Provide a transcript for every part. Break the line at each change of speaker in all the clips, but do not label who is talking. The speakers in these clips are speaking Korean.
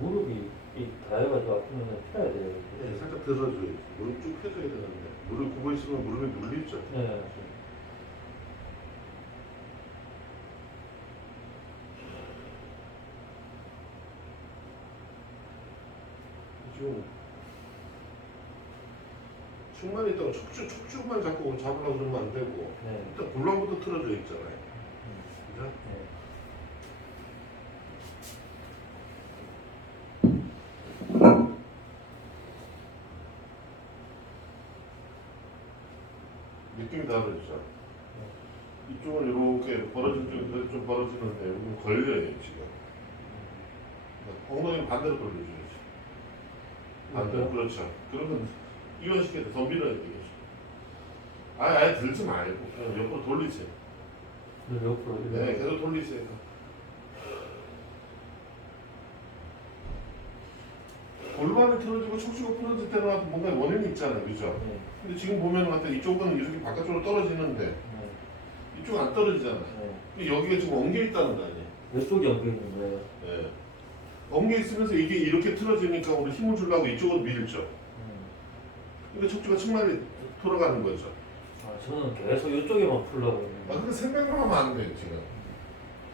무릎이 이 닿아가지고 아프면 펴야 돼요.
네, 살짝 들어줘야지. 무릎 쭉 펴줘야 되는데 무릎 굽어 있으면 무릎이 눌리죠.
네.
지금 충만 있다가 척추 척추만 자꾸 잡으려고 그러면 안 되고
네.
일단 골반부터 틀어져 있잖아요.
음,
그죠?
네.
느낌이 다르죠. 이쪽은 이렇게 벌어진 쪽이 좀 벌어지는데 여기는 걸려요 지금. 엉덩이 반대로 돌려줘야지. 반대로 그렇죠. 그러면 이런 식으로 더 밀어야 되겠죠. 아예 아예 들지 말고 그냥 옆으로 돌리세요.
네, 옆으로
네,
이렇게.
계속 돌리세요. 골반이 틀어지고 척추가 부러질 때는 뭔가 원인이 있잖아요, 그죠?
네.
근데 지금 보면 같아 이쪽은 이렇게 바깥쪽으로 떨어지는데
네.
이쪽 안 떨어지잖아.
네.
근데 여기가 지금 엉겨 있다는 거 아니에요?
왼쪽이 엉겨 있는 거예요.
예. 엉겨 있으면서 이게 이렇게 틀어지니까 우리 힘을 주려고 이쪽으로 밀죠.
음.
그러니까 척추가 측만이 돌아가는 거죠.
아, 저는 계속 이쪽에만 풀려고
아,
했는데.
근데 생각을 하면 안 돼, 지금.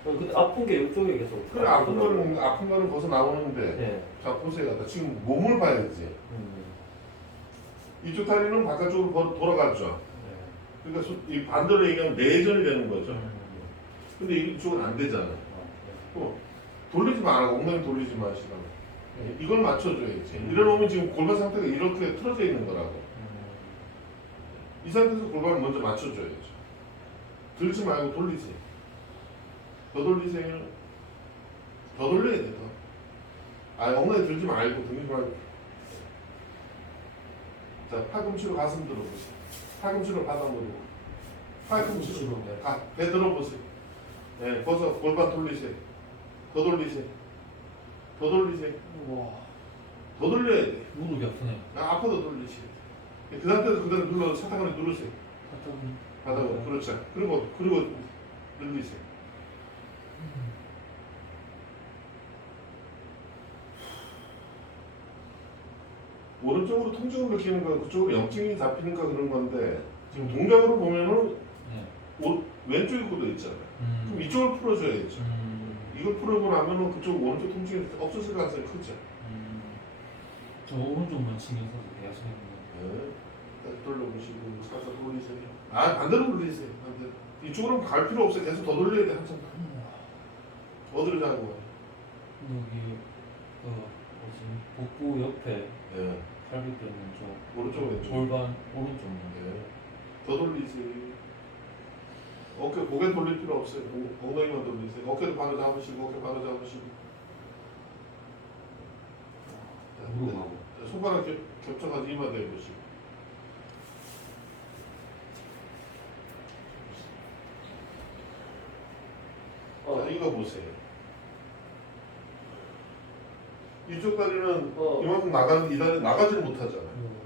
어, 근데 아픈 게 이쪽에 계속.
그래, 아픈. 거는, 아픈 거는 벗어 나오는데.
네.
자, 보세요. 나 지금 몸을 봐야지.
음.
이쪽 다리는 바깥쪽으로 걸- 돌아가죠.
네.
그러니까 소- 이 반대로 얘기하면 내전이 되는 거죠.
음.
근데 이쪽은 안 되잖아.
아, 네.
또 돌리지 마라. 엉덩이 돌리지 마시라고. 이걸 맞춰줘야지. 이러면 지금 골반 상태가 이렇게 틀어져 있는 거라고.
음.
이 상태에서 골반을 먼저 맞춰줘야죠. 들지 말고 돌리세요. 더 돌리세요. 더 돌려야 돼, 더. 아, 엉덩이 들지 말고, 들지 말고. 자, 팔꿈치로 가슴 들어보세요. 팔꿈치로 바닥 누르고. 팔꿈치로.
네.
가, 배 들어보세요. 네, 벗어, 골반 돌리세요. 더 돌리세요. 더 돌리세요.
우와.
더 돌려야 돼.
무릎이 아프네.
아, 앞으로 돌리세요. 그 상태에서 그대로 눌러, 사탕을 누르세요.
살짝.
바닥으로 그렇죠. 그리고 그리고 늘리세요. 오른쪽으로 통증을 느끼는 거 그쪽으로 염증이 잡히는가 그런 건데 지금 동작으로 보면은
네.
오, 왼쪽이 굳어 있잖아요. 그럼
음.
이쪽을 풀어줘야죠.
음.
이걸 풀고 나면은 그쪽 오른쪽 통증이 없어질 가능성이 크죠.
음. 저 오른쪽만 신경 써서 계속 했는데.
네. 딱 돌려보시고 살살 돌리세요. 아 반대로 돌리세요. 반대로. 이쪽으로 갈 필요 없어요. 계속 더 돌려야 돼 한참. 어디로 자고 와요?
여기 그 뭐지 복부 옆에
예.
팔굽혀 있는 쪽
오른쪽 왼쪽.
골반 오른쪽
네. 더 돌리세요. 어깨 고개 돌릴 필요 없어요. 엉- 엉덩이만 돌리세요. 어깨도 바로 잡으시고 어깨 바로 잡으시고. 자,
무릎하고
자, 손가락 겹, 겹쳐가지고 이마 대보시고. 자, 이거 보세요. 이쪽 다리는
어.
이만큼 나가는 이 다리 나가지를 못하잖아요.
음.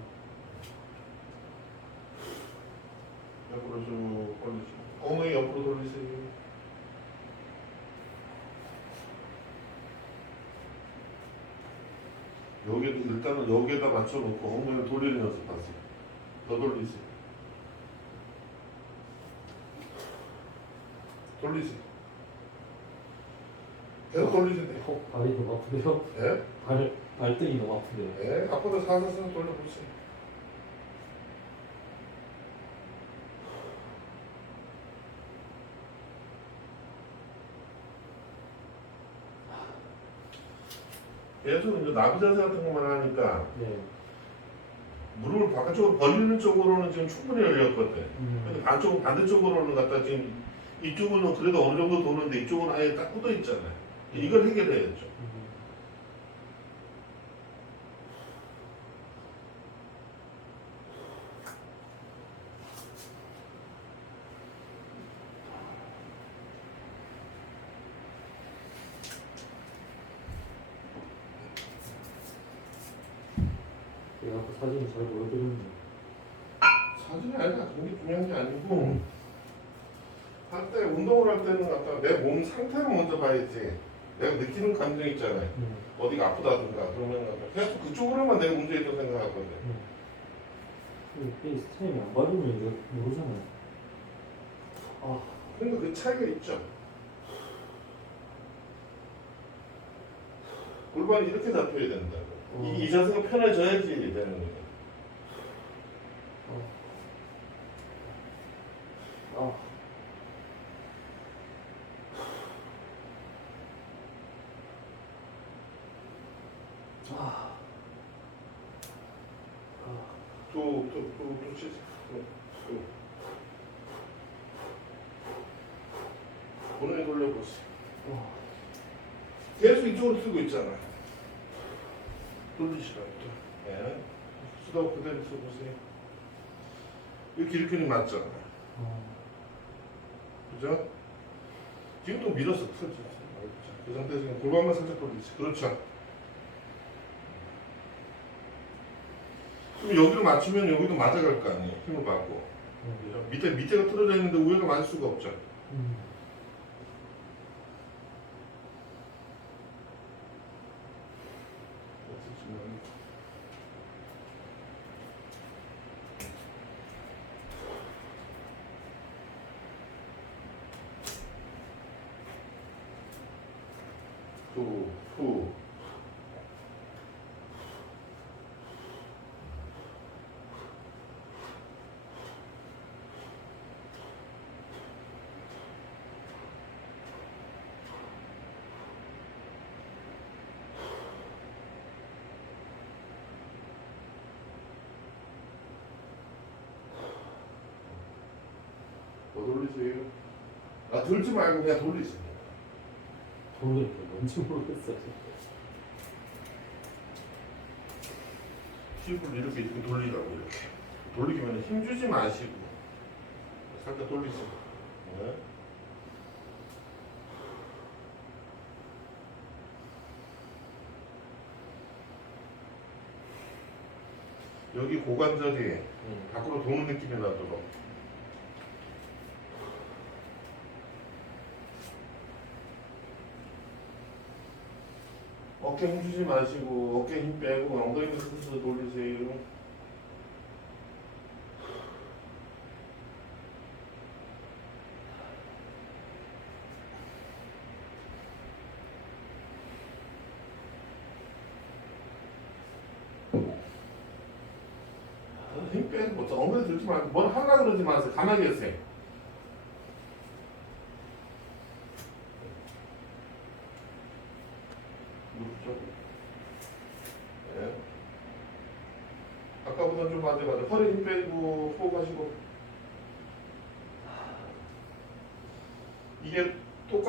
옆으로 쭉 벌리시고 엉덩이 옆으로 돌리세요. 여기 일단은 여기에다 맞춰놓고 엉덩이 돌리는 연습하세요. 더 돌리세요. 돌리세요. 계속 돌리세요.
어, 발이 너무 아프네요.
예?
발 발등이 너무 아프네요.
예? 앞으로 살살살 돌려보세요. 계속 이제 나비 자세 같은 것만 하니까
네.
무릎을 바깥쪽으로 벌리는 쪽으로는 지금 충분히 열렸거든. 근데
음.
반쪽 반대쪽으로는 갖다 지금 이쪽은 그래도 어느 정도 도는데 이쪽은 아예 딱 굳어 있잖아요. 이걸 해결해야죠.
음. 아까 사진 잘 보여드렸는데.
사진이 아니라 그런 게 중요한 게 아니고 할 때 운동을 할 때는 갖다 내몸 상태를 먼저 봐야지 내가 느끼는 감정 있잖아요.
음.
어디가 아프다든가 그러면 계속 그쪽으로만 내가 문제 있다고 생각할 건데.
이 스타일이 안 바르면 이거 모르잖아요. 아,
그러니까 그 차이가 있죠. 골반이 이렇게 잡혀야 된다고.
어.
이, 이 자세가 편해져야지 되는 거예요.
아, 아, 아,
또, 또, 또, 또, 치, 또, 또. 본인이 돌려보세요.
아.
계속 이쪽으로 쓰고 있잖아요. 돌리시라고 또. 예. 수다 그대로 써보세요. 이렇게 이렇게는 맞잖아요.
어.
그죠? 지금 또 밀어서 풀지. 그 상태에서 그냥 골반만 살짝 돌리지. 그렇죠. 그럼 여기를 맞추면 여기도 맞아갈 거 아니에요. 힘을 받고. 그죠? 밑에, 밑에가 틀어져 있는데 위에가 맞을 수가 없죠.
음.
후, 후. 더 돌리세요. 아, 들지 말고 그냥 돌리세요.
모르겠어. 뭔지 모르겠어.
힙을 이렇게 이렇게 돌리라고 이렇게 돌리기만 힘 주지 마시고 살짝 돌리세요 네. 여기 고관절이 음, 밖으로 도는 느낌이 나도록 어깨 힘 주지 마시고 어깨 힘 빼고 엉덩이를 스스로 돌리세요. 힘 빼고 뭐 엉덩이 들지 말고 뭘 하려고 그러지 마세요. 가만히 계세요. 무릎 쪽. 예. 아까보다 좀 맞아 맞아. 허리 힘 빼고 호흡하시고. 이게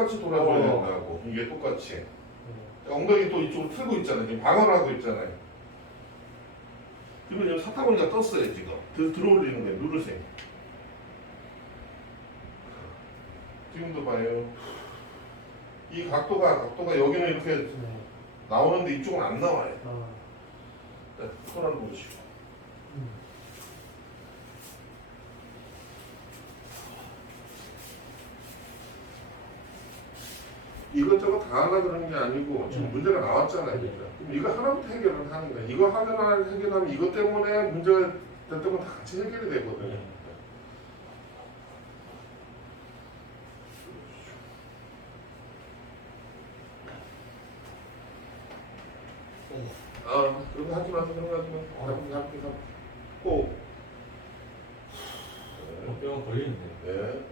똑같이 돌아줘야
어.
된다고. 이게 똑같이.
음.
엉덩이 또 이쪽으로 틀고 있잖아요. 지금 방어를 하고 있잖아요. 그러면 지금 사타구니가 떴어요 지금. 들, 들어올리는 거예요. 누르세요. 지금도 봐요. 이 각도가 각도가 여기는 이렇게
네.
나오는데 이쪽은 안 나와요.
아,
네, 손한번 보시고.
음.
이것저것 다 하려 그러는 게 아니고 지금
네.
문제가 나왔잖아요.
네.
그럼 이거 하나부터 해결을 하는 거예요. 이거 하나 해결하면 이것 때문에 문제가 됐던 건 다 같이 해결이 되거든요.
네.
아, 그런 거 하지 마세요. 그런 거 하지 마세요.
어.
잡기, 잡기, 잡기. 꼭.
어, 뼈가 걸리는데.
네.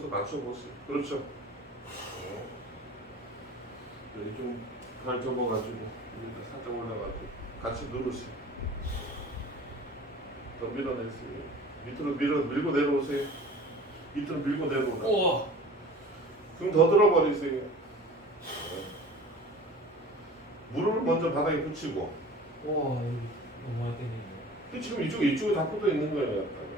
허를 들어서 맞춰보세요. 그렇죠. 네. 여기 좀발 접어가지고 이렇게 살짝 올라가지고 같이 누르세요. 더 밀어내세요. 밑으로 밀어 밀고 내려오세요. 밑으로 밀고 내려오라.
우와.
그럼 더 들어버리세요. 네. 무릎을 먼저 바닥에 붙이고
우와, 이거 너무 많이 땡기네.
근데 지금 이쪽에 이쪽에 다 뻗어 있는 거예요. 약간.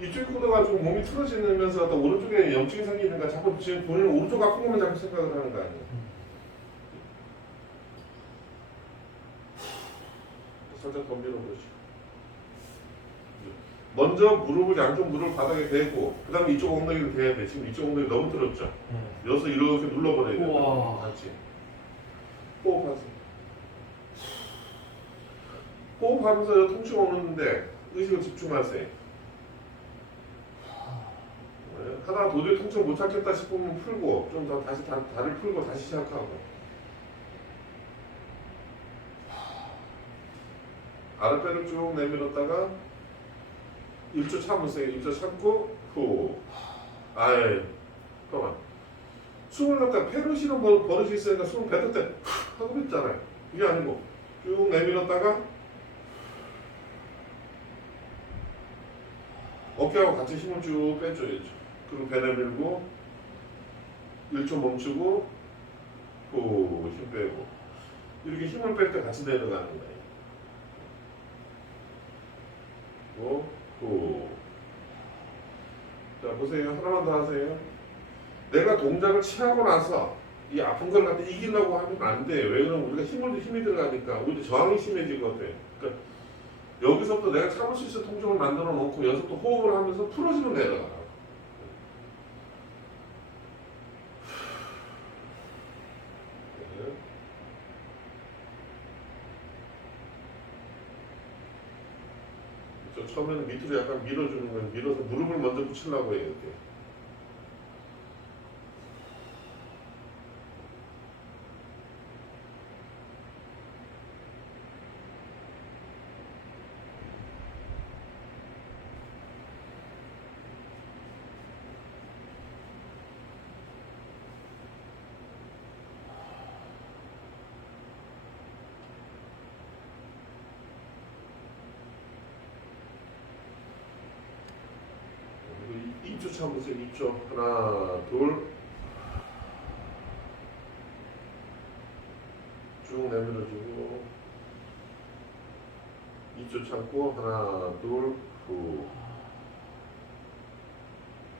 이쪽에 뻗어가지고 몸이 틀어지면서 갖다 오른쪽에 염증이 생기니까 자꾸 지금 본인은 오른쪽 아픈 것만 자꾸 생각을 하는 거 아니에요.
음.
살짝 더 밀어보시고 먼저 무릎을 양쪽 무릎을 바닥에 대고 그 다음에 이쪽 엉덩이를 대야 돼. 지금 이쪽 엉덩이 너무 들었죠?
네.
여기서 이렇게 눌러버려야 돼. 같이. 호흡하세요. 호흡하면서 통증 오는데 의식을 집중하세요. 네, 하다가 도저히 통증 못 찾겠다 싶으면 풀고 좀 더 다시 다, 다리 풀고 다시 시작하고 아랫배를 쭉 내밀었다가 1초 참으세요. 1초 참고 후 아이 잠깐만 숨을 갖다 폐를 버- 버릇이 있으니까 숨을 뱉을 때 하고 있잖아요. 그게 아니고 쭉 내밀었다가 어깨하고 같이 힘을 쭉 빼줘야죠. 그리고 배 내밀고 1초 멈추고 후 힘 빼고 이렇게 힘을 뺄 때 같이 내려가는 거예요. 후, 후. 자 보세요. 하나만 더 하세요. 내가 동작을 취하고 나서 이 아픈 걸 갖다 이기려고 하면 안 돼. 왜 그러면 우리가 힘을 힘이 들어가니까 오히려 저항이 심해지거든. 그러니까 여기서부터 내가 참을 수 있을 통증을 만들어 놓고 여기서 또 호흡을 하면서 풀어지면 내려가. 네. 저 처음에는 밑으로 약간 밀어주는 거예요. 밀어서 무릎을 먼저 붙이려고 해요. 이렇게. 그리고 2초 참으세요. 2초. 하나, 둘. 쭉 내밀어주고. 2초 참고. 하나, 둘, 후.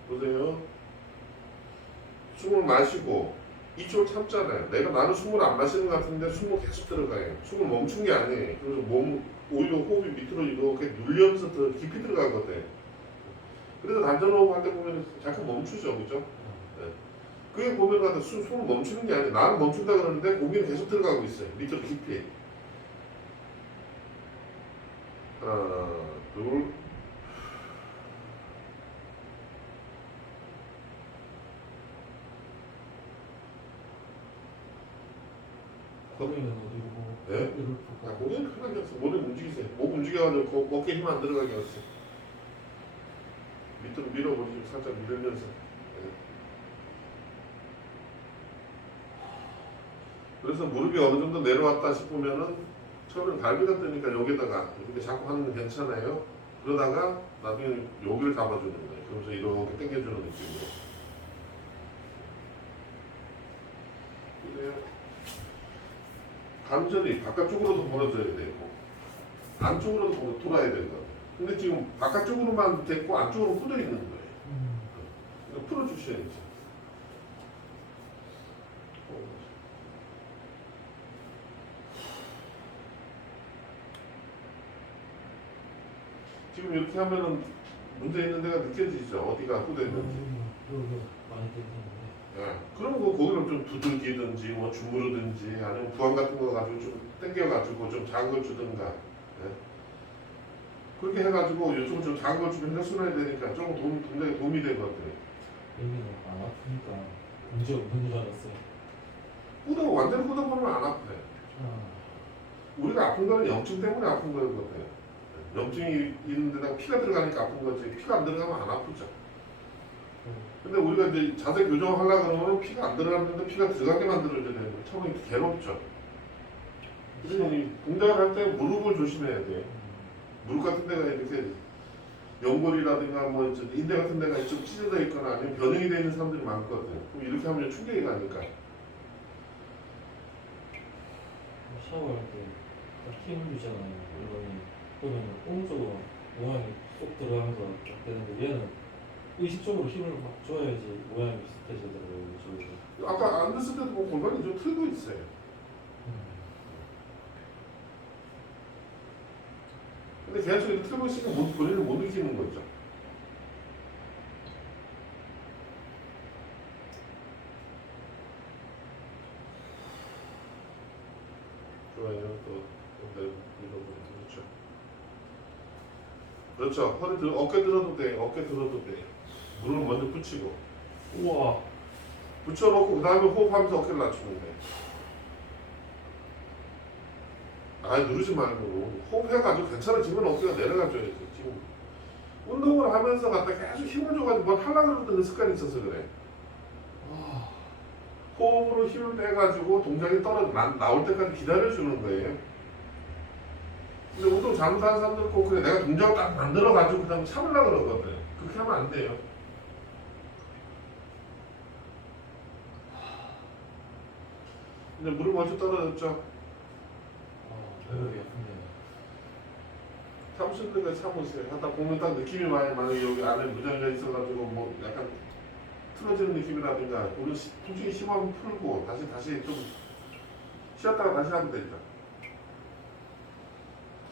보세요. 숨을 마시고 2초 참잖아요. 내가 나는 숨을 안 마시는 것 같은데 숨을 계속 들어가요. 숨을 멈춘 게 아니에요. 그래서 몸 오히려 호흡이 밑으로 이렇게 눌려면서 더 깊이 들어가거든. 그래서 단전호흡 할 때 보면 잠깐 멈추죠, 그죠? 그게 보면 숨, 숨을 멈추는 게 아니에요. 나는 멈춘다 그러는데 고기는 계속 들어가고 있어요. 밑으로 깊이. 하나, 둘.
거기는 어디고?
네? 아, 고개는 편하게 없어. 몸을 움직이세요. 몸 움직여가지고 거- 어깨 힘 안 들어가게 하세요. 밑으로 밀어버리고 살짝 밀면서. 네. 그래서 무릎이 어느 정도 내려왔다 싶으면은 처음엔 갈비가 뜨니까 여기다가 이렇게 잡고 하는 건 괜찮아요. 그러다가 나중에 여기를 잡아주는 거예요. 그러면서 이렇게 당겨주는 느낌으로. 그래요. 감전이 바깥쪽으로도 벌어져야 되고 안쪽으로도 돌아야 된다. 근데 지금 바깥쪽으로만 됐고 안쪽으로 풀어 있는 거예요.
음.
이거 풀어주셔야지. 지금 이렇게 하면은 문제 있는 데가 느껴지죠. 어디가 후대는지.
음, 여기 많이 들리는데.
예. 그럼 그 거기를 좀 두들기든지 뭐 주무르든지 아니면 부항 같은 거 가지고 좀 당겨가지고 좀 작은 걸 주든가. 예. 그렇게 해가지고 이쪽을 좀 작은 걸 주면 혈순환이 되니까 조금 도움, 굉장히 도움이 되거든요.
여기는 안 아프니까 문제 없는 줄 알았어요.
후다 완전 후다 보면 안 아파요.
아,
우리가 아픈 거는 염증 때문에 아픈 거거든요. 염증이 있는 데다가 피가 들어가니까 아픈 거지. 피가 안 들어가면 안 아프죠.
그,
근데 우리가 이제 자세 교정하려고 그러면 피가 안 들어가는데 피가 들어가게 만들어줘야 되는 거예요. 처음에 괴롭죠. 그래서 이 동작을 할 때 무릎을 조심해야 돼요.
음,
무릎 같은 데가 이렇게 연골이라든가 뭐 인대 같은 데가 좀 찢어져 있거나 아니면 변형이 되어 있는 사람들이 많거든. 그럼 이렇게 하면 충격이 가니까.
샤워할 때딱 힘을 주잖아요. 이거는 그러면 오른쪽으로 모양이 쏙 들어가면서 딱 되는데 얘는 의식적으로 힘을 막 줘야지 모양이 비슷해지더라고요.
아까 앉았을 때도 뭐 골반이 좀 틀고 있어요. 근데 계속 이렇게 틀고 있으니까 못, 본인을 못 느끼는 거죠. 좋아요. 또, 또 내려, 밀어보고 그렇죠. 그렇죠. 허리 들, 어깨 들어도 돼. 어깨 들어도 돼. 무릎 먼저 붙이고.
우와.
붙여놓고 그 다음에 호흡하면서 어깨를 낮추면 돼. 아 누르지 말고 호흡해가지고 괜찮아지면 어깨가 내려가줘야지. 지금 운동을 하면서 갖다 계속 힘을 줘가지고 뭘 하려고 그러는 습관이 있어서 그래.
아.
호흡으로 힘을 빼가지고 동작이 떨어 나, 나올 때까지 기다려주는 거예요. 근데 운동 잘못하는 사람들 꼭 그래 내가 동작을 딱 만들어가지고 그 다음에 참으려고 그러거든. 그렇게 하면 안 돼요. 이제 무릎 먼저 떨어졌죠.
30분을
참으세요. 하다 보면 딱 느낌이 많이 많이 여기 안에 무전기가 있어가지고 뭐 약간 틀어지는 느낌이라든가 오늘 통증이 심하면 풀고 다시 다시 좀 쉬었다가 다시 하면 됩니다.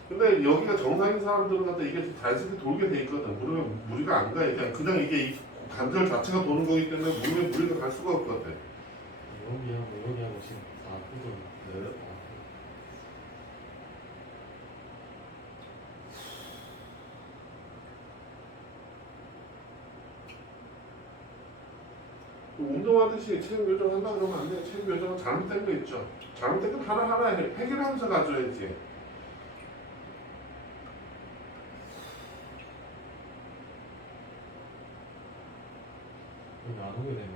근데 여기가 정상인 사람들은 갖다 이게 자연스럽게 돌게 돼 있거든. 무릎에 무리가 안 가요. 그냥, 그냥 이게 관절 자체가 도는 거기 때문에 무릎에 무리가 갈 수가 없거든.
여기하고 여기하고 지금 다 끊겨.
네. 운동하듯이 체형 교정 한다 그러면 안 돼요. 체형 교정은 잘못된 거 있죠. 잘못된 건 하나하나 해- 해결하면서 가져야지.
안 오게 되면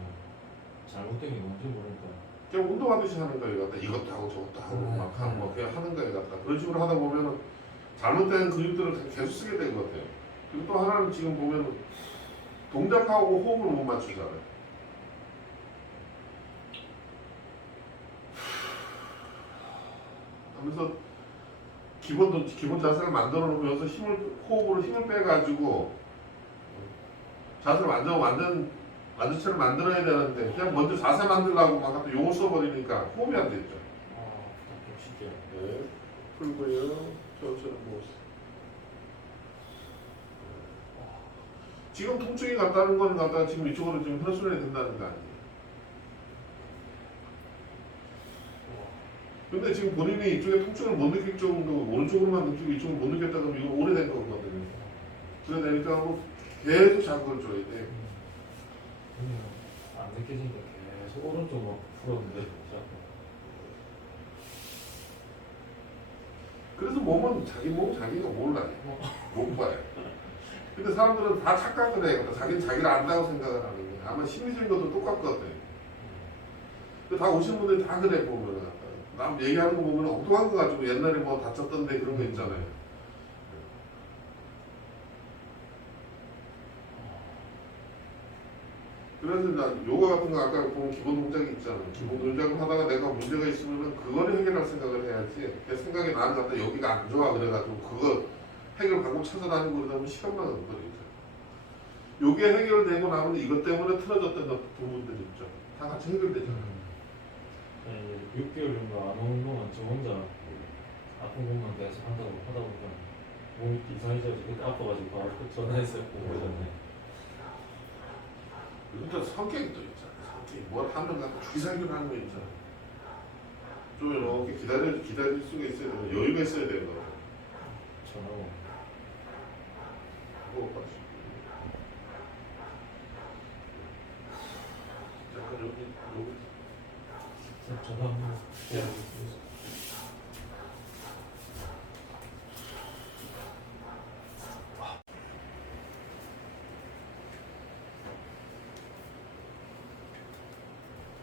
잘못된 게 뭔지 모르니까.
그냥 운동하듯이 하는 거예요. 갖다 이것도 하고 저것도 하고 막 하고 뭐 그냥 하는 거예요. 갖다 그런 식으로 하다 보면은 잘못된 근육들을 계속 쓰게 된것 같아요. 그리고 또 하나는 지금 보면 동작하고 호흡을 못 맞추잖아요. 하면서 기본 기본 자세를 만들어 놓으면서 힘을 호흡으로 힘을 빼가지고 자세를 완전 완전 완전 체를 만들어야 되는데 그냥 먼저 자세 만들려고 막 갖다 용을 써버리니까 호흡이 안 됐죠.
아, 좀 쉽게.
네, 풀고요. 저처럼 뭐 지금 통증이 갔다는 건 갖다가 지금 이쪽으로 지금 혈순환이 된다는 거 아니에요. 근데 지금 본인이 이쪽에 통증을 못 느낄 정도 오른쪽으로만 느끼고 이쪽을 못 느꼈다 그러면 이거 오래된 거거든요. 그래 되니까 뭐 계속 자극을 줘야 돼.
그러면 안 느껴지니까 계속 오른쪽으로 풀었는데 자꾸.
그래서 몸은 자기 몸 자기가 몰라요. 못 봐요. 근데 사람들은 다 착각을 해요. 자기는 자기를 안다고 생각을 하는 거예요. 아마 심리적인 것도 똑같거든. 근데 다 오신 분들이 다 그래 보면은 남 얘기하는 거 보면 엉뚱한 거 가지고 옛날에 뭐 다쳤던데 그런 거 있잖아요. 그래서 나 요가 같은 거 아까 보면 기본 동작이 있잖아. 기본 동작을 하다가 내가 문제가 있으면은 그거를 해결할 생각을 해야지. 내 생각이 나는 것 같다. 여기가 안 좋아 그래가지고 그거 해결 방법 찾아다니고 그러다 보면 시간만 엉터리죠. 요게 해결되고 나면 이것 때문에 틀어졌던 부분들 있죠. 다 같이 해결되잖아.
네, 6개월 정도 안 오는 동안 저 혼자 아픈 곳만 계속 한다고 하다 보니까 몸이 이상해져서 그때 아파가지고 바로 또 전화했어요. 보고전에.
근데 성격이 또 있잖아. 성격이 뭘 하면 갖고 주의사기로 하는 거 있잖아. 좀 이렇게 기다려 기다릴 수가 있어야 되는 여유가 있어야 되는 거.
전화고.
그거 봐. 약간 여기 여기
전화 한번 해야겠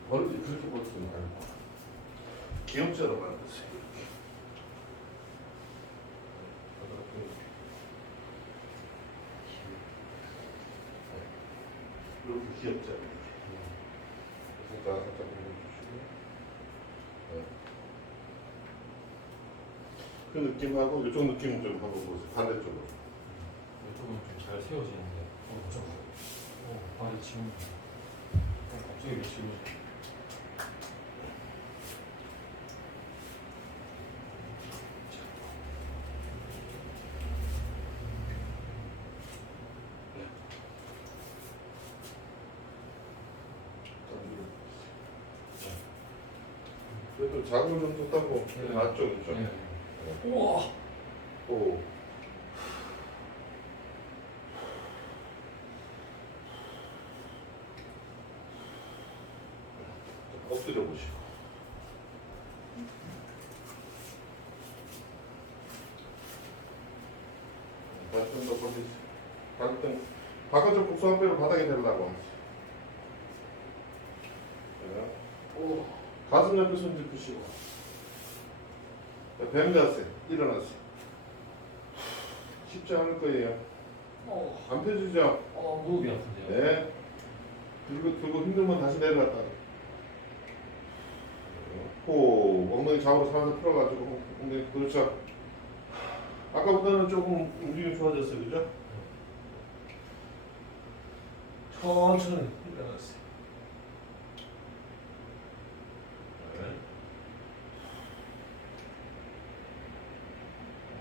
머리도 그렇게 아니고 기역자로 만 그 느낌하고 이쪽 느낌 좀 한번 보세요. 반대쪽으로.
이쪽은 좀 잘 세워지는데. 어, 좀. 어, 발이 지금. 어, 갑자기 지금.
그래도 좋다고
네.
낫죠, 그죠?
네. 우와.
또 엎드려 보시고 다시 좀더 벌리세요 바깥 바깥쪽 복숭아뼈를 바닥에 대려고 하세요 자, 오, 가슴 옆에 손 짚으시고 자, 뱀 자세 일어나세요 쉽지 않을 거예요
어.
안 펴지죠?
어, 무릎이 아픈데요.
네. 들고 들고 힘들면 다시 내려갔다. 호 엉덩이 좌우로 살살 풀어가지고 엉덩이 그렇죠. 아까보다는 조금 움직임이 좋아졌어요, 그죠? 천천히 일어났어요. 네.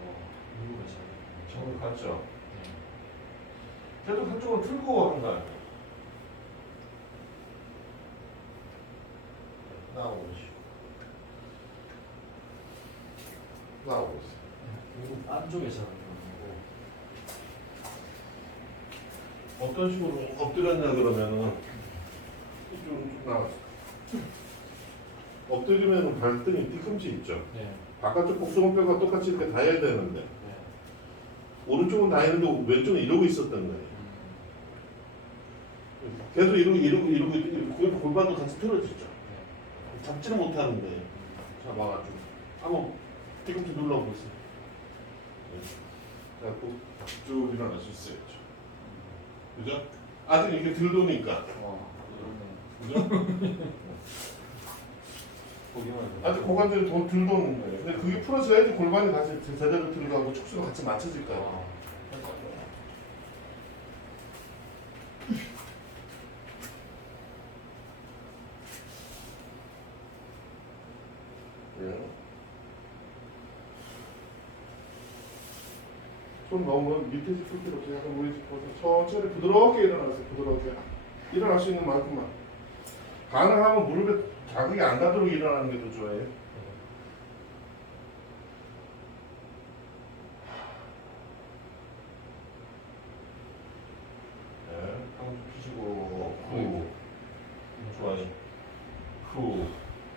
어, 무릎이 잘.
저기 갔죠.
네.
계속 한쪽으로 틀고 하는 거 아니에요? 나오시고 나오고 있어요.
무릎 안쪽에 잡는 거고.
어떤 식으로 엎드렸냐 그러면은 이쪽으로 쭉 나왔어. 엎드리면 발등이 뒤꿈치 있죠.
네.
바깥쪽 복숭아뼈가 똑같이 이렇게 닿아야 되는데
네.
오른쪽은 닿는데 왼쪽은 이러고 있었던 거예요.
음.
계속 이러고 이러고 이러고 이러고 골반도 같이 틀어지죠.
네.
잡지는 못하는데 잡아가지고 한번 뒤꿈치 눌러보세요. 네. 자꾸 쭉 일어날 수 있어요. 그죠? 아직 이렇게 들도니까
와, 그러네.
그죠?
보기만.
아직 고관절이 더 들도는 거예요. 근데 그게 풀어져야지 골반이 다시 제대로 들어가고 척수가 같이 맞춰질 거예요.
와.
예. 손 너무 밑에 짚을 필요 없어요. 약간 위에 짚어서 천천히 부드럽게 일어나세요. 부드럽게. 일어날 수 있는 만큼만. 가능하면 무릎에 자극이 안 가도록 일어나는 게 더 좋아요. 네, 한번 피시고 후 좋아요. 후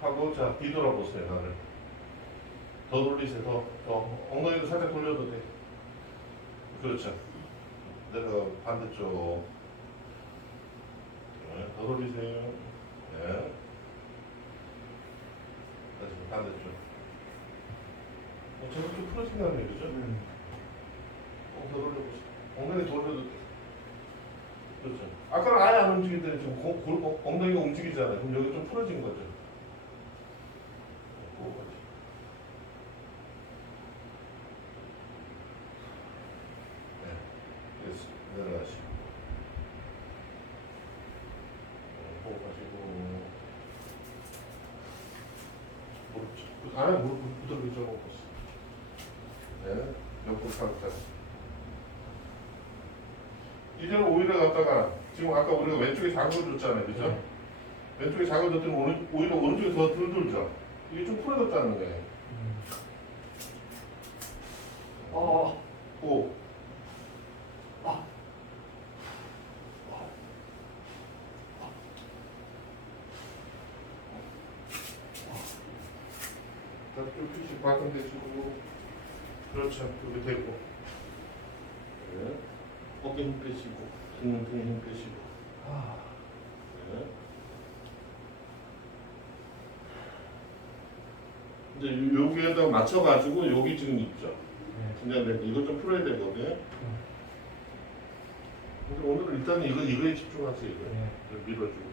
하고 자 뒤돌아보세요 나를. 더 돌리세요. 더, 더 엉덩이도 살짝 돌려도 돼. 그렇죠. 내가 반대쪽. 네, 더 돌리세요. 네. 다시 반대쪽. 어, 저거 좀 풀어진다는 얘기죠? 어, 더 돌려보세요. 엉덩이 돌려도 돼. 그렇죠. 아까는 아예 안 움직이더니 지금 고, 골, 어, 엉덩이가 움직이잖아요. 그럼 여기 좀 풀어진 거죠. 그거까지. 네, 됐어. 내려가시고. 네, 호흡하시고. 무릎, 쭉- 그 안에 무릎 부드럽게 접어보세요. 네, 옆으로 살짝. 이제는 오히려 갖다가 지금 아까 우리가 왼쪽에 자극을 줬잖아요, 그죠?
네.
왼쪽에 자극을 줬더니 오른, 오히려 오른쪽이 더 들들죠. 이게 좀 풀어졌다는 거예요.
음. 어.
오.
아.
발등 대시고 그렇죠. 여기 대고 네. 어깨 힘 빼시고 등, 등에 힘 빼시고
아.
네. 이제 요- 여기에다 맞춰가지고 여기 지금 있죠.
네.
긴장되니까 이거 좀 풀어야 되거든요. 근데 오늘은 일단 이거 이거에 집중하세요. 이거
네.
이거 밀어주고.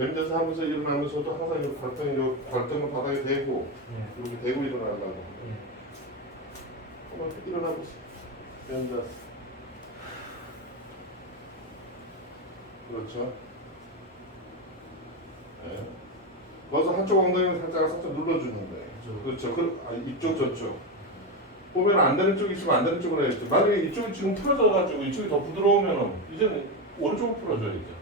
뱀대서 하면서 일어나면서도 항상 이 발등 요 발등은 바닥에 대고
네.
이렇게 대고 일어나려고.
네.
한번 일어나 보세요. 뱀대서. 그렇죠. 네. 그래서 한쪽 엉덩이를 살짝 살짝 눌러주는 거예요.
그렇죠.
그렇죠. 그, 아, 이쪽 저쪽. 보면 안 되는 쪽이 있으면 안 되는 쪽으로 해야죠. 만약에 이쪽이 지금 풀어져가지고 이쪽이 더 부드러우면 이제는 오른쪽으로 풀어줘야죠.